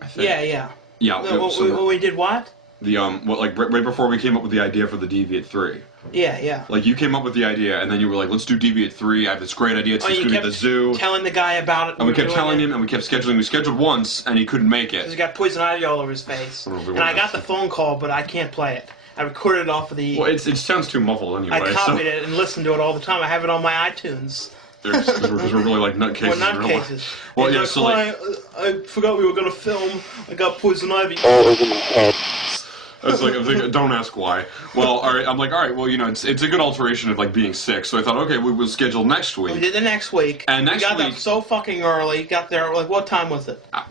I think. Yeah. Yeah. No, we did what? The right before we came up with the idea for the Deviant 3. Yeah. Like, you came up with the idea, and then you were like, let's do Deviant 3, I have this great idea, it's going to be at the zoo. Telling the guy about it. And we kept telling him, and we kept scheduling. We scheduled once, and he couldn't make it. Because he got poison ivy all over his face. And I got the phone call, but I can't play it. I recorded it off of the... Well, it sounds too muffled anyway. I copied it and listened to it all the time. I have it on my iTunes. Because we're really like nutcases. We're nutcases. Well, yeah, so like... I forgot we were going to film. I got poison ivy. I was like, don't ask why. Well, all right, well, you know, it's a good alteration of, like, being sick. So I thought, okay, we will schedule next week. We did the next week. And next week... We got there so fucking early. Got there, like, what time was it? I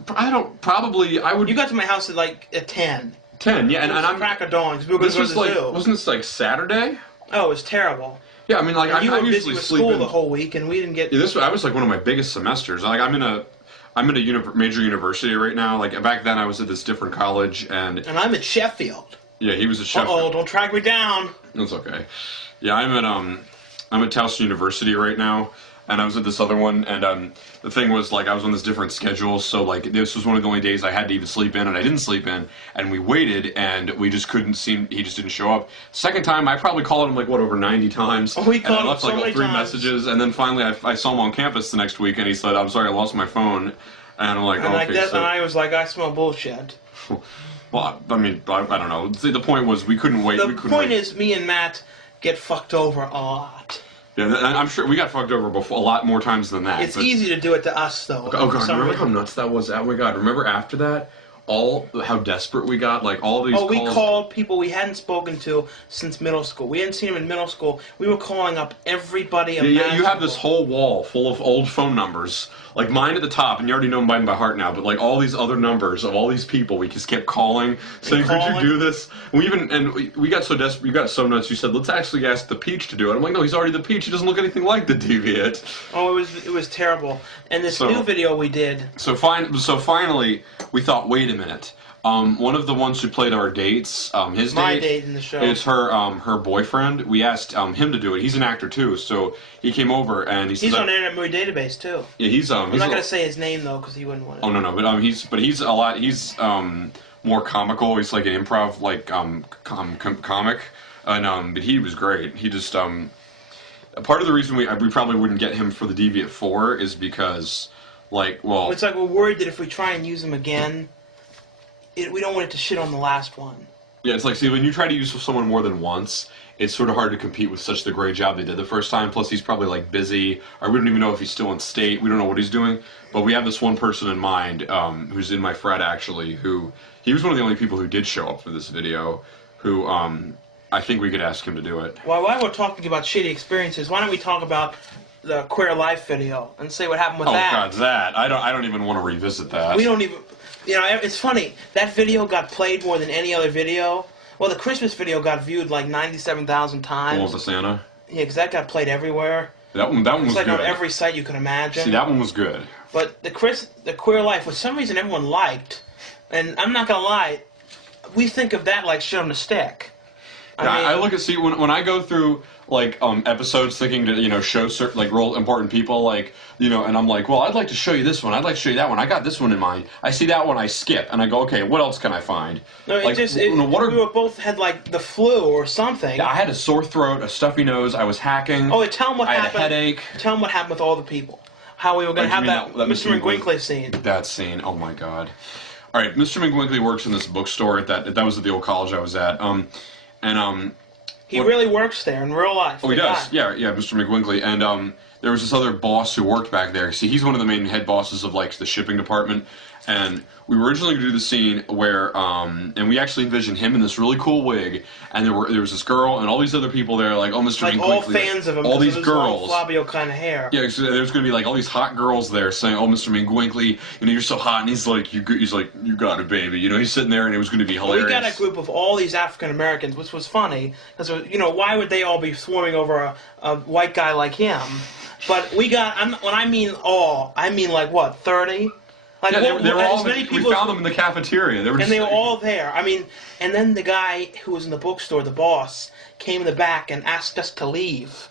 would... You got to my house at 10. 10, yeah, and I'm... crack of dawn, because we were going to go to the zoo. Wasn't this, like, Saturday? Oh, it was terrible. Yeah, I mean, like, you were usually busy with school the whole week, and we didn't get... Yeah, I was, like, one of my biggest semesters. Like, I'm in a major university right now. Like, back then I was at this different college, and... And I'm at Sheffield. Yeah, he was at Sheffield. Uh-oh, don't track me down. That's okay. Yeah, I'm at Towson University right now, and I was at this other one, and the thing was, like, I was on this different schedule, so, like, this was one of the only days I had to even sleep in, and I didn't sleep in, and we waited, and we just he just didn't show up. Second time, I probably called him, like, over 90 times. Oh, we called him so many times. 3 messages, and then finally I saw him on campus the next week, and he said, I'm sorry, I lost my phone, and I'm like, and okay, and I was like, I smell bullshit. Well, I mean, I don't know. The point was, we couldn't wait. The point is, me and Matt get fucked over a lot. Yeah, I'm sure we got fucked over before a lot more times than that. It's easy to do it to us, though. Oh, God, remember how nuts that was? Oh, my God, remember after that? How desperate we got, like, all these calls. We called people we hadn't spoken to since middle school. We hadn't seen them in middle school. We were calling up everybody imaginable. Yeah, you have this whole wall full of old phone numbers. Like, mine at the top, and you already know mine by heart now, but, like, all these other numbers of all these people, we just kept calling, saying, could you do this? We got so desperate, you got so nuts, you said, let's actually ask the Peach to do it. I'm like, no, he's already the Peach. He doesn't look anything like the Deviant. Oh, it was terrible. And this new video we did... So finally, we thought, wait a minute. One of the ones who played our dates, my date in the show, is her boyfriend. We asked him to do it. He's an actor too, so he came over and he's on Internet Movie Database too. Yeah, he's I'm not gonna say his name though because he wouldn't want to. Oh no, but he's a lot. He's more comical. He's like an improv comic, and but he was great. He just part of the reason we probably wouldn't get him for the Deviant 4 is because it's like we're worried that if we try and use him again. We don't want it to shit on the last one. Yeah, it's like, see, when you try to use someone more than once, it's sort of hard to compete with such the great job they did the first time. Plus, he's probably, like, busy, or we don't even know if he's still in state. We don't know what he's doing. But we have this one person in mind, who's in my frat, actually, he was one of the only people who did show up for this video, who, I think we could ask him to do it. Well, while we're talking about shitty experiences, why don't we talk about the Queer Life video and see what happened with that? Oh, God, that. I don't even want to revisit that. We don't even... You know, it's funny. That video got played more than any other video. Well, the Christmas video got viewed like 97,000 times. The one with the Santa? Yeah, because that got played everywhere. That one was good. It's like on every site you can imagine. See, that one was good. But the Queer Life, for some reason everyone liked, and I'm not going to lie, we think of that like shit on a stick. I look at, when I go through, like, episodes thinking to, you know, show certain, like, real important people, like, you know, and I'm like, well, I'd like to show you this one, I'd like to show you that one, I got this one in mind. I see that one, I skip, and I go, okay, what else can I find? No, like, we were both had, like, the flu or something. Yeah, I had a sore throat, a stuffy nose, I was hacking. Oh, tell them what happened. I had a headache. Tell them what happened with all the people. How we were going to have that Mr. McGwinkly scene. That scene, oh my God. All right, Mr. McGwinkly works in this bookstore that was at the old college I was at, He really works there in real life. Oh, he does. Yeah, Mr. McGwinkly. And there was this other boss who worked back there. See, he's one of the main head bosses of, like, the shipping department. And we were originally going to do the scene where, and we actually envisioned him in this really cool wig, and there was this girl and all these other people there, like, oh, Mr. McGwinkly. Like, all fans of him. All these girls. Fabio kind of hair. Yeah, so there's going to be, like, all these hot girls there saying, oh, Mr. McGwinkly, you know, you're so hot. And he's like, you got it, baby. You know, he's sitting there, and it was going to be hilarious. We got a group of all these African Americans, which was funny, because, you know, why would they all be swarming over a white guy like him? But we got, when I mean all, I mean, like, what, 30? Like, yeah, they were all. We found them in the cafeteria. They were all there. I mean, and then the guy who was in the bookstore, the boss, came in the back and asked us to leave.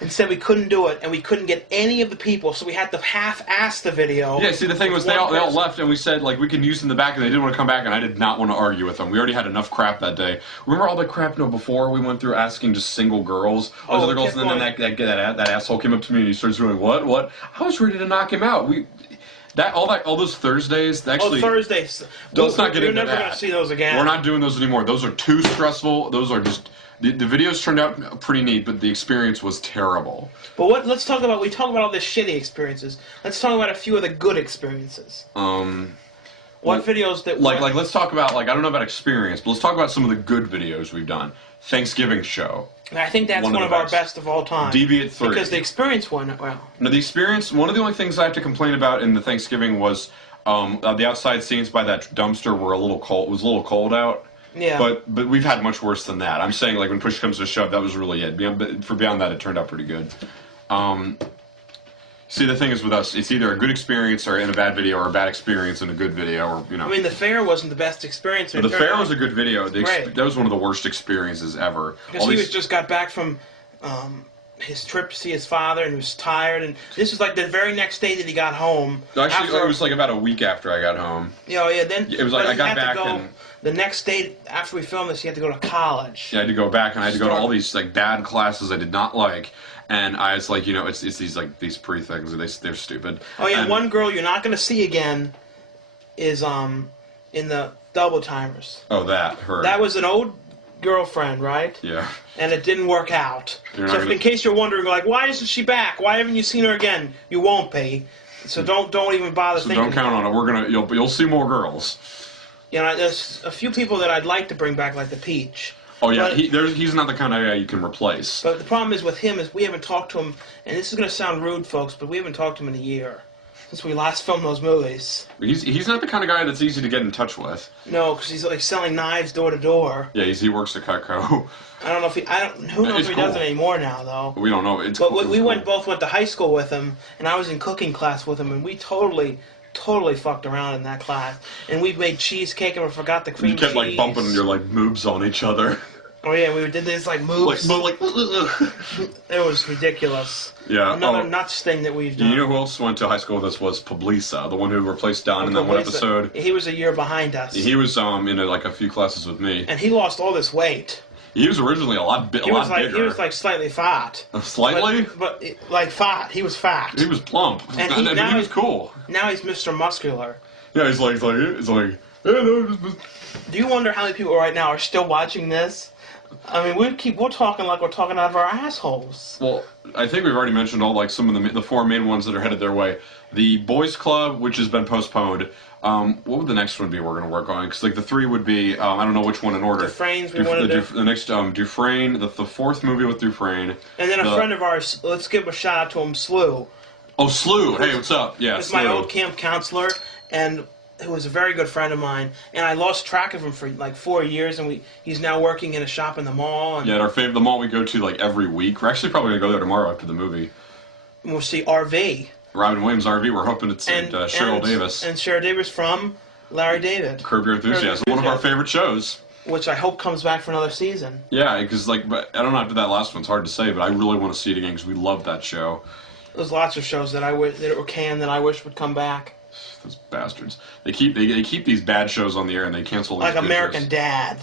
and said we couldn't do it, and we couldn't get any of the people, so we had to half-ass the video. Yeah, see, the thing was, they all left, and we said, like, we can use them in the back, and they didn't want to come back, and I did not want to argue with them. We already had enough crap that day. Remember all the crap, before we went through asking just single girls? Those other girls, and then that asshole came up to me, and he starts doing, what? I was ready to knock him out. All those Thursdays, actually... Oh, Thursdays. Let's not get into that. You're never going to see those again. We're not doing those anymore. Those are too stressful. Those are just... The videos turned out pretty neat, but the experience was terrible. But let's talk about... We talk about all the shitty experiences. Let's talk about a few of the good experiences. What videos that... Like, let's talk about, I don't know about experience, but let's talk about some of the good videos we've done. Thanksgiving show. I think that's one of our best of all time. Deviant 3. Because the experience went well. No, the experience, one of the only things I have to complain about in the Thanksgiving was the outside scenes by that dumpster were a little cold. It was a little cold out. Yeah. But we've had much worse than that. I'm saying, when push comes to shove, that was really it. Beyond that, it turned out pretty good. See, the thing is with us, it's either a good experience or in a bad video, or a bad experience in a good video, or, I mean, the fair wasn't the best experience. The fair was a good video. That was one of the worst experiences ever. Because he just got back from his trip to see his father, and he was tired, and this was the very next day that he got home. Actually, it was about a week after I got home. Yeah, then... It was I got back and... The next day after we filmed this, he had to go to college. Yeah, I had to go back, and I had to go to all these bad classes I did not like. And I was it's these pre-things, and they're stupid. Oh yeah, and one girl you're not going to see again is in the Double Timers. Oh, her. That was an old girlfriend, right? Yeah. And it didn't work out. So in case you're wondering, why isn't she back? Why haven't you seen her again? You won't be. So don't even bother thinking. Don't count on it. You'll see more girls. There's a few people that I'd like to bring back, like the Peach. Oh yeah, he's not the kind of guy you can replace. But the problem is with him is we haven't talked to him, and this is going to sound rude, folks, but we haven't talked to him in a year since we last filmed those movies. He's not the kind of guy that's easy to get in touch with. No, because he's selling knives door to door. Yeah, he works at Cutco. I don't know if who knows if he does it anymore now, though. We don't know. We both went to high school with him, and I was in cooking class with him, and we totally fucked around in that class. And we made cheesecake, and we forgot the cream cheese. You kept bumping your moves on each other. Oh yeah, we did this moves. It was ridiculous. Yeah. Another nuts thing that we've done. You know who else went to high school with us was Pablisa, the one who replaced Don in that one episode. He was a year behind us. He was in a few classes with me. And he lost all this weight. He was originally a lot bigger. He was slightly fat. Slightly? But fat. He was fat. He was plump. And he was cool. Now he's Mr. Muscular. Yeah, he's like, yeah, no. Do you wonder how many people right now are still watching this? I mean, we're talking like we're talking out of our assholes. Well, I think we've already mentioned some of the four main ones that are headed their way. The Boys Club, which has been postponed. What would the next one be we're going to work on? Because the three would be, I don't know which one in order. Dufresne's we want to do. The next, Dufresne, the fourth movie with Dufresne. And then a friend of ours, let's give a shout out to him, Slew. Oh, Slew. Hey, what's up? Yeah, He's my old camp counselor, and who was a very good friend of mine, and I lost track of him for 4 years, and he's now working in a shop in the mall. And the mall we go to every week. We're actually probably going to go there tomorrow after the movie. And we'll see RV. Robin Williams RV. We're hoping it's Cheryl Davis. And Cheryl Davis from Larry David. Curb Your Enthusiasm. One of our favorite shows. Which I hope comes back for another season. Yeah, because but I don't know, after that last one, it's hard to say, but I really want to see it again because we love that show. There's lots of shows that were canned that I wish would come back. Those bastards. They keep these bad shows on the air and they cancel these good American shows. Dad.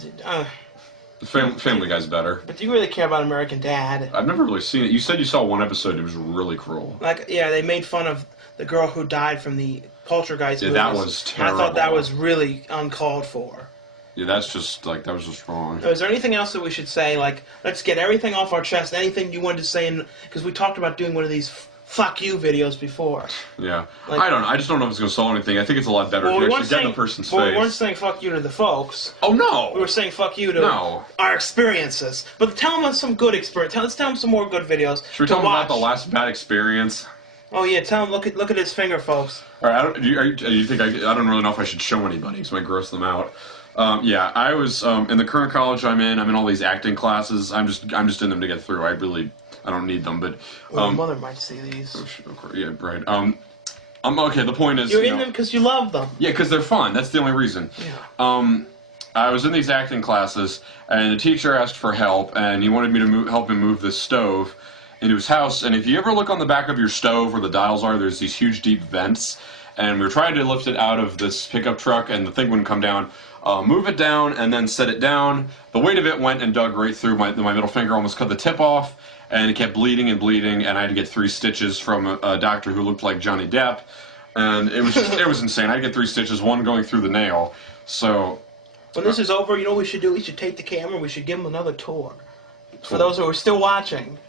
Family Guy's better. But do you really care about American Dad? I've never really seen it. You said you saw one episode. It was really cruel. They made fun of the girl who died from the Poltergeist movies. That was terrible. I thought that was really uncalled for. Yeah, that's just, that was just wrong. Is there anything else that we should say? Let's get everything off our chest. Anything you wanted to say? Because we talked about doing one of these fuck you videos before. Yeah. I don't know. I just don't know if it's going to solve anything. I think it's a lot better if you actually get in the person's face. We weren't saying fuck you to the folks. Oh, no. We were saying fuck you to our experiences. But tell them some good experience. Let's tell them some more good videos. Should we tell them about the last bad experience? Oh, yeah. Tell them, look at his finger, folks. All right. Do you think I don't really know if I should show anybody because I might gross them out. Yeah, I was in the current college I'm in all these acting classes. I'm just in them to get through. I don't need them, but your mother might see these. Yeah, right. Okay. The point is, you're in them because you love them. Yeah, because they're fun. That's the only reason. Yeah. I was in these acting classes, and the teacher asked for help, and he wanted me to help him move this stove. into his house. And if you ever look on the back of your stove where the dials are, there's these huge deep vents. And we were trying to lift it out of this pickup truck, and the thing wouldn't come down. Move it down and then set it down. The weight of it went and dug right through my middle finger, almost cut the tip off, and it kept bleeding and bleeding. And I had to get 3 stitches from a doctor who looked like Johnny Depp, and it was just, it was insane. I had to get 3 stitches, one going through the nail. So when this is over, you know what we should do? We should take the camera. We should give them another tour. For those who are still watching.